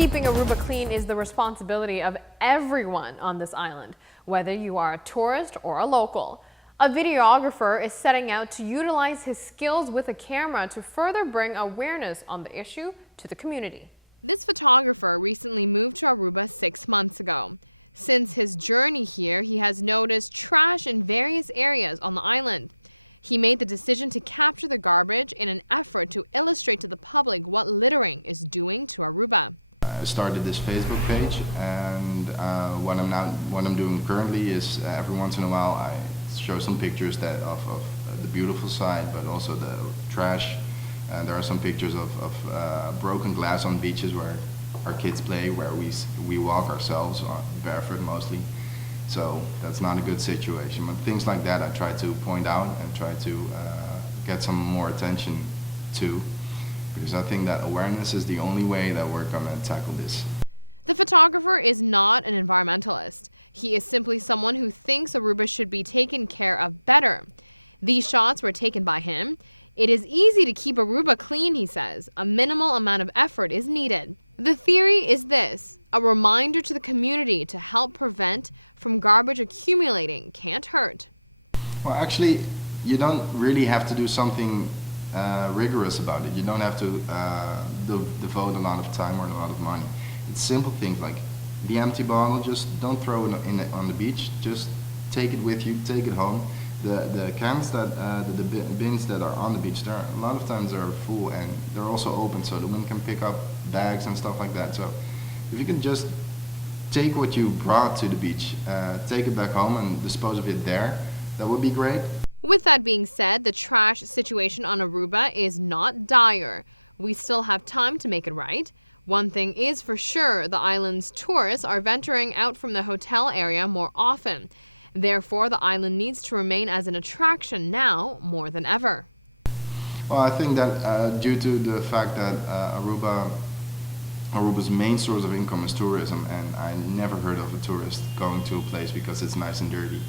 Keeping Aruba clean is the responsibility of everyone on this island, whether you are a tourist or a local. A videographer is setting out to utilize his skills with a camera to further bring awareness on the issue to the community. I started this Facebook page, and what I'm doing currently is every once in a while I show some pictures of the beautiful side, but also the trash. And there are some pictures of broken glass on beaches where our kids play, where we walk ourselves barefoot mostly. So that's not a good situation. But things like that I try to point out and try to get some more attention to, because I think that awareness is the only way that we're going to tackle this. Well, actually, you don't really have to do something rigorous about it. You don't have to devote a lot of time or a lot of money. It's simple things like the empty bottle, just don't throw it on the beach, just take it with you, take it home. The cans the bins that are on the beach, there are, a lot of times they're full and they're also open, so the wind can pick up bags and stuff like that. So if you can just take what you brought to the beach, take it back home and dispose of it there, that would be great. Well, I think that due to the fact that Aruba's main source of income is tourism, and I never heard of a tourist going to a place because it's nice and dirty.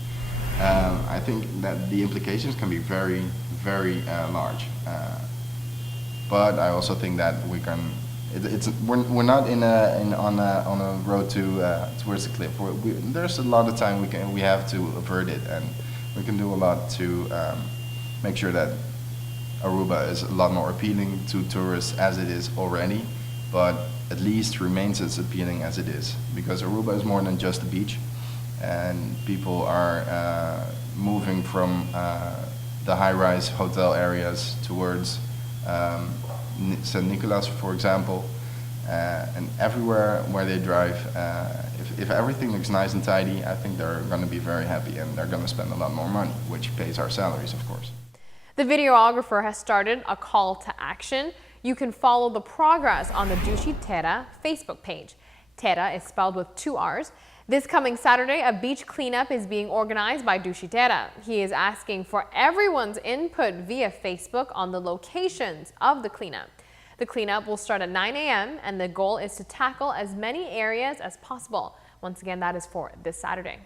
I think that the implications can be very, very large. But I also think that we can. We're not on a road towards the cliff. There's a lot of time we have to avert it, and we can do a lot to make sure that Aruba is a lot more appealing to tourists as it is already, but at least remains as appealing as it is, because Aruba is more than just a beach, and people are moving from the high-rise hotel areas towards St. Nicolas, for example, and everywhere where they drive, if everything looks nice and tidy, I think they're going to be very happy, and they're going to spend a lot more money, which pays our salaries, of course. The videographer has started a call to action. You can follow the progress on the Dushi Terra Facebook page. Terra is spelled with 2 R's. This coming Saturday, a beach cleanup is being organized by Dushi Terra. He is asking for everyone's input via Facebook on the locations of the cleanup. The cleanup will start at 9 a.m. and the goal is to tackle as many areas as possible. Once again, that is for this Saturday.